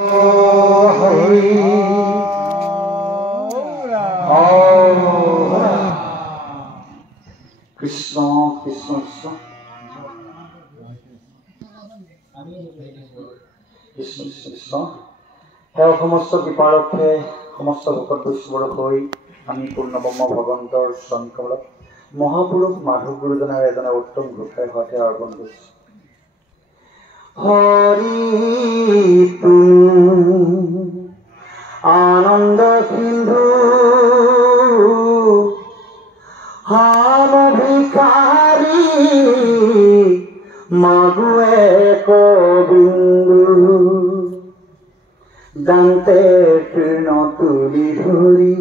কৃষ্ণ কৃষ্ণ কৃষ্ণ কৃষ্ণ কৃষ্ণ সেও সমস্ত কৃপাৰক্ষে সমস্ত ভকত বৈষ্ণৱৰ হৈ আমি পূৰ্ণব্ৰহ্ম ভগৱন্তৰ চৰণকমলত মহাপুৰুষ মাধৱ গুৰুজনাৰ এজনে উত্তম ঘোষাই সৈতে অৰ্পণ কৰিছোঁ। হৰি আনন্দ সিন্ধু হাম ভিখাৰী মাগুৱে কবিন্দু দান্তে তৃণ তুলি ধৰি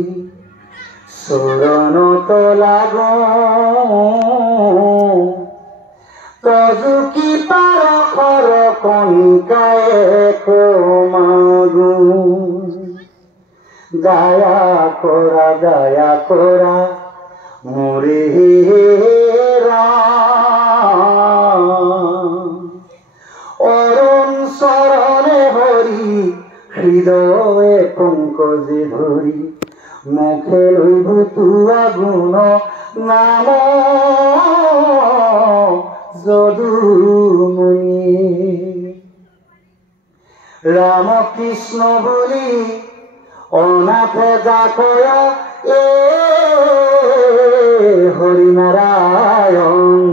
চৰণত লাগো তজুকি পাৰশৰ কণিকায়ে কমাগো দয়া কৰা মোৰে অৰুণ চৰণে হৰি হৃদয়ে পংকজে ধৰি মুখে লৈ ভুতুৱা গুণ নাম যদুমণি ৰাম কৃষ্ণ বুলি অনাথে যাকয় এ হৰি নাৰায়ণ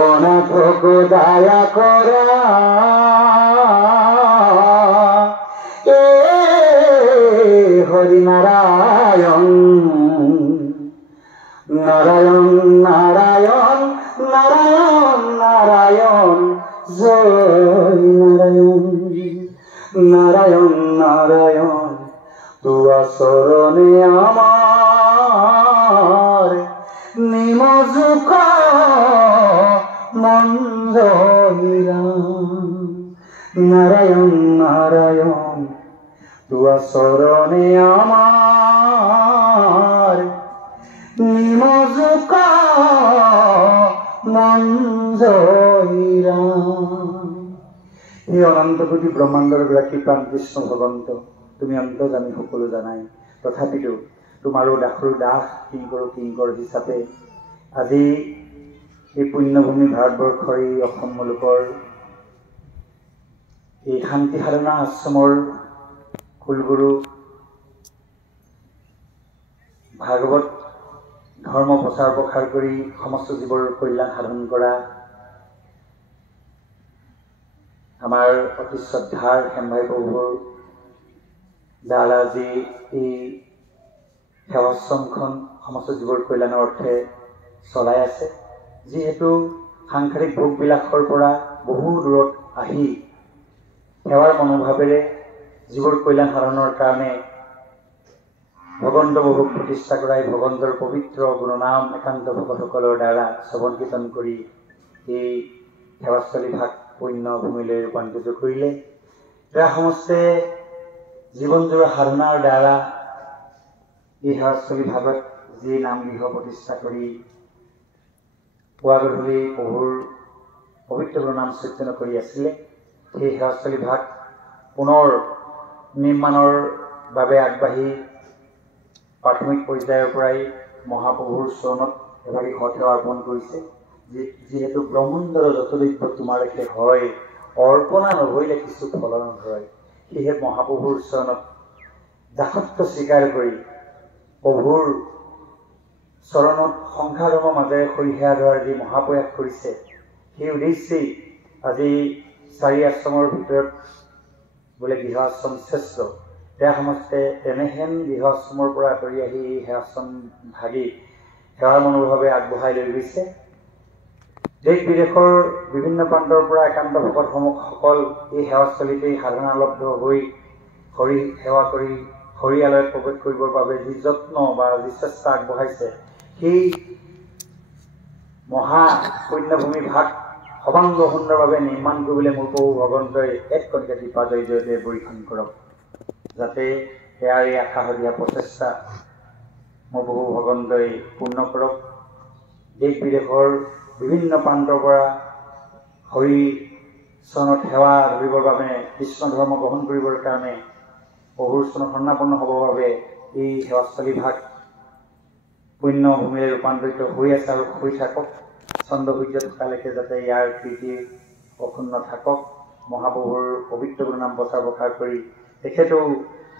অনাথক দয়া কৰা এ হৰি নাৰায়ণ নারায়ণ নারায়ণ নারায়ণ নারায়ণ জয় নারায়ণ নারায়ণ নারায়ণ তুয়া চরণে আমার নিমজুক মঞ্জহিরা নারায়ণ নারায়ণ তুয়া চরণে আমার নিমজুক মঞ্জহিরা। এই অনন্ত কোটি ব্ৰহ্মাণ্ডৰ গৰাকী প্ৰাণ কৃষ্ণ ভগৱন্ত তুমি অন্তত আমি সকলো জানাই, তথাপিতো তোমাৰো দাসৰো দাস কিংকৰ হিচাপে আজি এই পুণ্যভূমি ভাৰতবৰ্ষৰ এই অসম মুলুকৰ এই শান্তি সাধনা আশ্ৰমৰ কুলগুৰু ভাগৱত ধৰ্ম প্ৰচাৰ প্ৰসাৰ কৰি সমস্ত জীৱৰ কল্যাণ সাধন কৰা আমাৰ অতি শ্ৰদ্ধাৰ হেমভাই প্ৰভুৰ দ্বাৰা যি এই সেৱাশ্ৰমখন সমস্ত জীৱৰ কল্যাণৰ অৰ্থে চলাই আছে, যিহেতু সাংসাৰিক ভোগবিলাসৰ পৰা বহু দূৰত আহি সেৱাৰ মনোভাৱেৰে জীৱৰ কল্যাণ সাধনৰ কাৰণে ভগৱন্ত প্ৰভুক প্ৰতিষ্ঠা কৰাই ভগৱন্তৰ পবিত্ৰ গুণনাম একান্ত ভকতসকলৰ দ্বাৰা শ্ৰৱণ কীৰ্তন কৰি এই সেৱাস্থলী ভাগ পুণ্যভূমিলৈ ৰূপান্তৰিত কৰিলে। এয়া সমস্তে জীৱনজোৰা সাধনাৰ দ্বাৰা এই সেৱাস্থলী ভাগত যি নামগৃহ প্ৰতিষ্ঠা কৰি পুৱা গধূলি প্ৰভুৰ পবিত্ৰ গুণনাম চৈতন্য কৰি আছিলে, সেই সেৱাস্থলী ভাগ পুনৰ নিৰ্মাণৰ বাবে আগবাঢ়ি প্ৰাথমিক পৰ্যায়ৰ পৰাই মহাপ্ৰভুৰ চৰণত এভাগী সৎসেৱা অৰ্পণ কৰিছে। যিহেতু ব্ৰহ্মাণ্ডৰ যতদ্ৰব্য তোমাৰেকে হয়, অৰ্পণা নভৰিলে কিছু ফল নধৰে, সেয়েহে মহাপ্ৰভুৰ চৰণত দাসত্ব স্বীকাৰ কৰি প্ৰভুৰ চৰণত সংসাৰ ধৰ্মৰ মাজেৰে সৰিষা ধৰাৰ যি মহাপ্ৰয়াস কৰিছে, সেই উদ্দেশ্যেই আজি 4 আশ্ৰমৰ ভিতৰত বোলে গৃহ আশ্ৰম শ্ৰেষ্ঠ, সেয়া সমস্তে তেনেহেন গৃহ আশ্ৰমৰ পৰা আঁতৰি আহি এই সেৱাশ্ৰম ভাগি সেৱাৰ মনোভাৱে আগবঢ়াই লৈ গৈছে। দেশ বিদেশৰ বিভিন্ন প্ৰান্তৰ পৰা একান্ত ভকতসকল এই সেৱাস্থলীতেই সাধনালব্ধ হৈ হৰি সেৱা কৰি হৰিয়ালয়ত প্ৰৱেশ কৰিবৰ বাবে যি যত্ন বা যি চেষ্টা আগবঢ়াইছে, সেই মহা পুণ্যভূমি ভাগ সৰ্বাংগ সুন্দৰভাৱে নিৰ্মাণ কৰিবলৈ মোৰ প্ৰভু ভগৱন্তই এক কণিকা কৃপা জয়তে পৰীক্ষণ কৰক, যাতে সেয়াৰ এই আশাহলীয়া প্ৰচেষ্টা মোৰ প্ৰভু ভগৱন্তই পূৰ্ণ কৰক। দেশ বিদেশৰ বিভিন্ন প্ৰান্তৰ পৰা হৰি চৰণত সেৱা ধৰিবৰ বাবে কৃষ্ণ ধৰ্ম গ্ৰহণ কৰিবৰ কাৰণে প্ৰভুৰ চৰণত শৰণাপন্ন হ'বৰ বাবে এই সেৱাস্থলী ভাগ পুণ্য ভূমিৰে ৰূপান্তৰিত হৈ আছে আৰু হৈ থাকক। চন্দ্ৰ সূৰ্য থকালৈকে যাতে ইয়াৰ কীৰ্তি অক্ষুণ্ণ থাকক। মহাপ্ৰভুৰ পবিত্ৰ গুণনাম প্ৰচাৰ প্ৰসাৰ কৰি তেখেতেও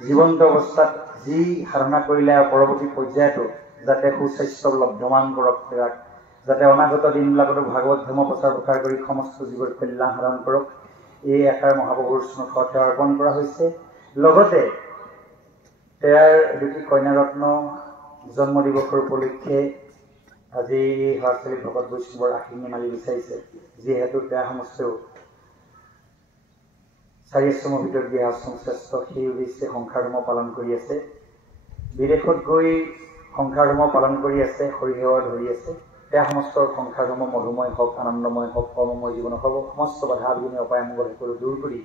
জীৱন্ত অৱস্থাত যি সাধনা কৰিলে আৰু পৰৱৰ্তী পৰ্যায়তো যাতে সুস্বাস্থ্য লভ্যমান কৰক, যাতে অনাগত দিনবিলাকতো ভাগৱত ধৰ্ম প্ৰচাৰ প্ৰসাৰ কৰি সমস্ত জীৱৰ কল্যাণ সাধন কৰক, এই আশাৰ মহাপ্ৰভুৰ চৰণত সেৱা অৰ্পণ কৰা হৈছে। লগতে তেওঁৰ দুটি কন্যাৰত্ন জন্ম দিৱসৰ উপলক্ষে আজি এই সেৱাস্থলী ভকত বৈষ্ণৱৰ আশীৰ্বাদ মালি বিচাৰিছে, যিহেতু তেওঁ সমষ্টিও 4 আশ্ৰমৰ ভিতৰত গৃহাশ্ৰম শ্ৰেষ্ঠ, সেই উদ্দেশ্যে সংসাৰ ধৰ্ম পালন কৰি আছে। বিদেশত গৈ সংসাৰ ধৰ্ম পালন কৰি আছে, হৰিসেৱা ধৰি আছে। তেওঁ সমস্ত সংসাৰ ধৰ্ম মধুময় হওক, আনন্দময় হওক, কৰ্মময় জীৱন হওক, সমস্ত বাধা বিঘিনি অপায় মংগল সকলো দূৰ কৰি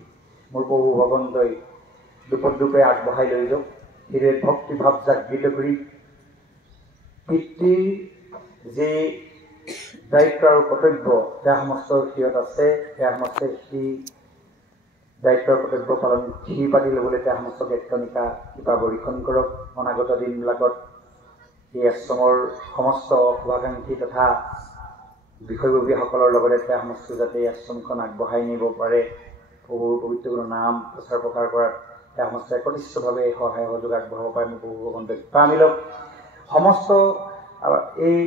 মোৰ প্ৰভু ভগৱন্তই দুপদূপে আগবঢ়াই লৈ যাওক। হৃদয়ত ভক্তিভাৱ জাগৃত কৰি পিতৃৰ যি দায়িত্ব আৰু কৰ্তব্য তেওঁ সমস্ত সিহঁত আছে, তেওঁ সমস্ত সেই দায়িত্বৰ কৰ্তব্য পালন শিৰ পাতি ল'বলৈ তেওঁ সমস্ত জ্ঞাতনিকা কৃপা বৰ্ষণ কৰক। অনাগত দিনবিলাকত এই আশ্ৰমৰ সমস্ত শুভাকাংক্ষী তথা বিষয়ববীয়াসকলৰ লগতে তেওঁ সমস্ত যাতে এই আশ্ৰমখন আগবঢ়াই নিব পাৰে, প্ৰভুৰ পবিত্ৰ নাম প্ৰচাৰ প্ৰসাৰ কৰাত তেওঁ সমস্ত একনিষ্ঠভাৱে সহায় সহযোগ আগবঢ়াব পাৰে। মোৰ প্ৰভু ভগৱন্তই কৃপা মিলক। সমস্ত এই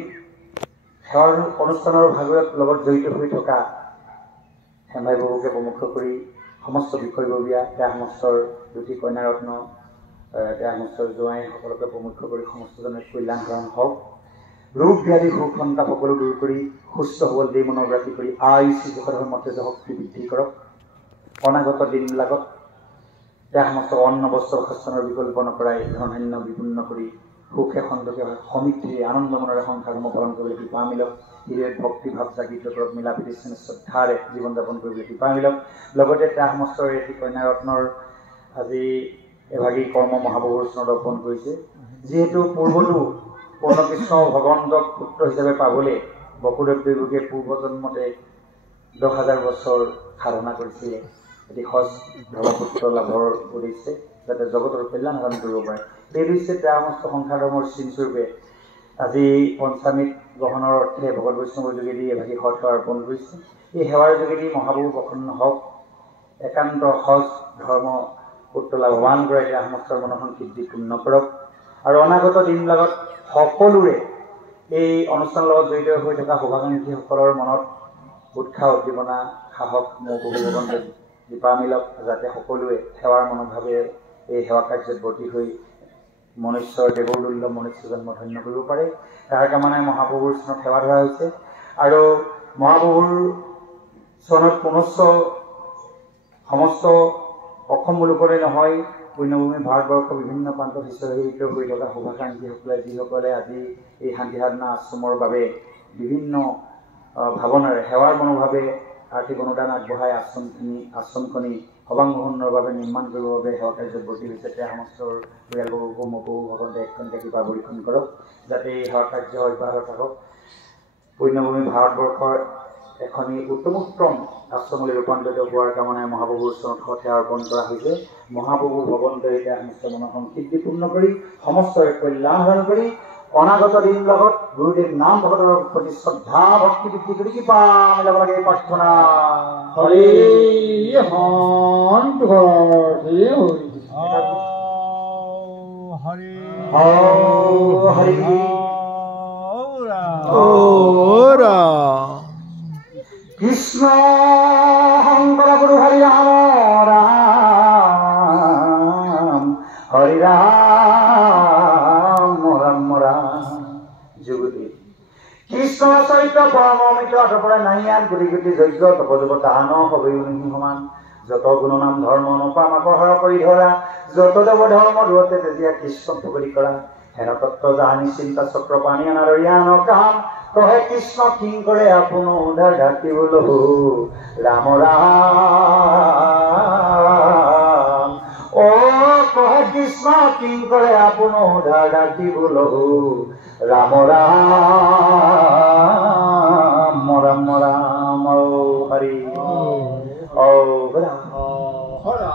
সেৱাৰ অনুষ্ঠানৰ ভাগত লগত জড়িত হৈ থকা হেমাই বাবুকে প্ৰমুখ কৰি সমস্ত বিষয়ববীয়া তেওঁ সমস্তৰ দুটি কন্যাৰত্ন তেওঁ সমস্তৰ জোঁৱাইসকলকে প্ৰমুখ কৰি সমস্তজনে কল্যাণ সাধন হওক। ৰোগ ব্যাধি সুখ সন্তাপ সকলো দূৰ কৰি সুস্থ সবল দেহ মনোগ্ৰাসী কৰি আয়ুষী জগতৰ তেজ শক্তি বৃদ্ধি কৰক। অনাগত দিনবিলাকত তেওঁ সমস্ত অন্ন বস্ত্ৰ শাসনৰ বিকল্প নকৰাই ধনধান্য বিপূৰ্ণ কৰি সুখে সন্তোষে সমৃদ্ধি আনন্দ মনেৰে সংসাৰ ধৰ্ম পালন কৰিবলৈ কৃপা মিলক। হৃদয়ত ভক্তিভাৱ জাগৃত কৰক, মিলা প্ৰীতি শ্ৰদ্ধাৰে জীৱন যাপন কৰিবলৈ কৃপা মিলক। লগতে তেওঁ সমস্ত এটি কন্যাৰত্নৰ আজি এভাগী কৰ্ম মহাপ্ৰভুৰ চৰণত অৰ্পণ কৰিছে। যিহেতু পূৰ্বতো পূৰ্ণকৃষ্ণ ভগৱন্তক পুত্ৰ হিচাপে পাবলৈ বসুদেৱ দেৱকীয়ে পূৰ্বজন্মতে 10,000 বছৰ সাধনা কৰিছিলে এটি সজ ধৰ্মপুত্ৰ লাভৰ উদ্দেশ্যে, যাতে জগতৰ কল্যাণ সাধন কৰিব পাৰে। সেই উদ্দেশ্যে তেওঁ সমস্ত সংসাৰ ধৰ্মৰ চিনস্বৰূপে আজি পঞ্চামৃত গ্ৰহণৰ অৰ্থে ভগৱত বৈষ্ণৱৰ যোগেদি এভাগী সৎ সেৱা অৰ্পণ কৰিছে। এই সেৱাৰ যোগেদি মহাপ্ৰভু প্ৰসন্ন হওক, একান্ত সজ ধৰ্ম পুত্ৰ লাভৱান কৰে, তেওঁ সমস্ত মনোসন সিদ্ধি পূৰ্ণ কৰক। আৰু অনাগত দিনবিলাকত সকলোৰে এই অনুষ্ঠানৰ লগত জড়িত হৈ থকা শুভাকাংক্ষীসকলৰ মনত উৎসাহ উদ্দীপনা সাহস মোৰ প্ৰভু ভগৱন্তই কৃপা মিলক, যাতে সকলোৱে সেৱাৰ মনোভাৱে এই সেৱা কাৰ্যত ব্ৰতী হৈ মনুষ্যৰ দেৱতুল্য মনুষ্য জন্ম ধন্য কৰিব পাৰে। তাৰ কামনাই মহাপ্ৰভুৰ চৰণত সেৱা ধৰা হৈছে। আৰু মহাপ্ৰভুৰ চৰণত পুনশ্চ সমস্ত অসম মূলকৰে নহয়, পুণ্যভূমি ভাৰতবৰ্ষৰ বিভিন্ন প্ৰান্তত সিঁচৰিত হৈ থকা শুভাকাংক্ষীসকলে যিসকলে আজি এই শান্তি সাধনা আশ্ৰমৰ বাবে বিভিন্ন ভাৱনাৰে সেৱাৰ মনোভাৱে আৰ্থিক অনুদান আগবঢ়াই আশ্ৰমখনি সৰ্বাংগসুন্দৰৰ বাবে নিৰ্মাণ কৰিবৰ বাবে সেৱা কাৰ্যত ব্ৰতী হৈছে, তেওঁ সমস্তৰ পৰিয়ালবৰ্গকো মোৰ প্ৰভু ভগৱন্তই একখনকৈ কৃপা বৰ্ষণ কৰক, যাতে এই সেৱা কাৰ্য অব্যাহত থাকক। পুণ্যভূমি ভাৰতবৰ্ষৰ এখনি উত্তম আশ্ৰমলৈ ৰূপান্তৰিত হোৱাৰ কামনাই মহাপ্ৰভুৰ চৰণত সেৱা অৰ্পণ কৰা হৈছে। মহাপ্ৰভু ভগৱন্তই এতিয়া সমস্ত মনোসন সিদ্ধি পূৰ্ণ কৰি সমস্তৰে কল্যাণ সাধন কৰি অনাগত দিনবিলাকত গুৰুদেৱ নাম ভকতৰ প্ৰতি শ্ৰদ্ধা ভক্তি বৃদ্ধি কৰি কৃপা মিলাব লাগে প্ৰাৰ্থনা। হৰি হৰি হৰি কৃষ্ণ শংকৰ গুৰু হৰি ৰাম ৰাম হৰি ৰাম ৰাম ৰাম যুগতি কৃষ্ণ চৰিত্ৰ পৰম অমৃত অতপৰা নাহি আন কোটি কোটি যজ্ঞ তপজুৱ তাহান সবেই সমান যত গুণ নাম ধৰ্ম নপাম আকৰ্ষণ কৰি ধৰা যত দেৱ ধৰ্ম দূৰতে তেতিয়া কৃষ্ণ ভগতি কৰা হেন তত্ত্ব জানি চিন্তা চক্ৰ পানী আনাৰয়ান কাম কহে কৃষ্ণ কিং কৰে আপোন উদ্ধাৰ ঢাকিবলহু ৰাম ৰাম অ কহে কৃষ্ণ কিং কৰে আপোন উদ্ধাৰ ঢাকিবলহু ৰাম ৰাম ৰাম ৰাম হৰি ও হরা হরা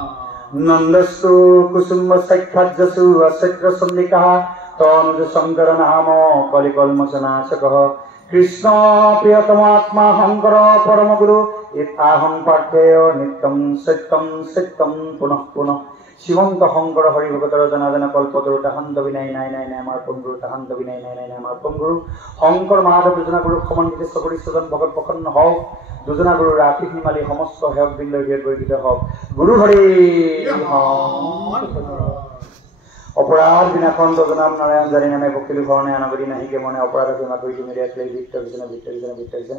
নন্দস্তু কুসুম সাক্ষাৎজসু অসক্র সন্দিকা তনুজ শঙ্কর নাম কলিকলমোচনাশক কৃষ্ণ প্রিয়তমাত্মা শঙ্কর পরমগুরু ইতাহং পাঠেয় নিত্যং সত্যং সত্যং পুনঃ পুনঃ শ্রীমন্ত শঙ্কর হরিভগতর জনাজন কল্পতরু তাহান্ত বিনাই নাই নাই নাই আমার পঙ্গুরু তাহান্ত বিনাই নাই নাই নাই আমার পঙ্গুরু শঙ্কর মাধৱ যোজনা গুৰু সমন্বিত সকৰি সুজন ভগত প্ৰসন্ন হওক যোজনা গুৰু ৰাখি হিমালী সমস্ত হেয়ক বৃন্দ হৃদয় গৰিত হওক গুৰু হৰি অপৰাধ বিনাখন যোজনাম নাৰায়ণ জানি নামে বকিলু ভৰণে আনগৰী নাহিকে মনে অপৰাধ ক্ষমা কৰি তুমি ৰাখিলে ভিত্ত বিজনে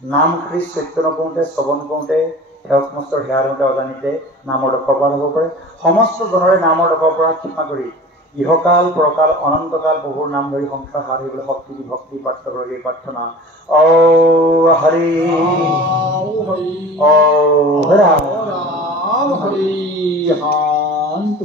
নাম খালি চৈত্য নকওঁতে শ্ৰৱণ কৰোঁতে সেৱা সমস্ত হেয়াৰ হওঁতে অজানিতে নামৰ দশপাত হ'ব পাৰে সমস্ত জনৰে নামৰ দশৰ ক্ষমা কৰি ইহকাল পৰকাল অনন্তকাল বহুৰ নাম ধৰি সংসাৰ হাৰিবলৈ শক্তি ভক্তি প্ৰাপ্ত কৰি প্ৰাৰ্থনা ও হৰি ও হৰা হৰি শান্ত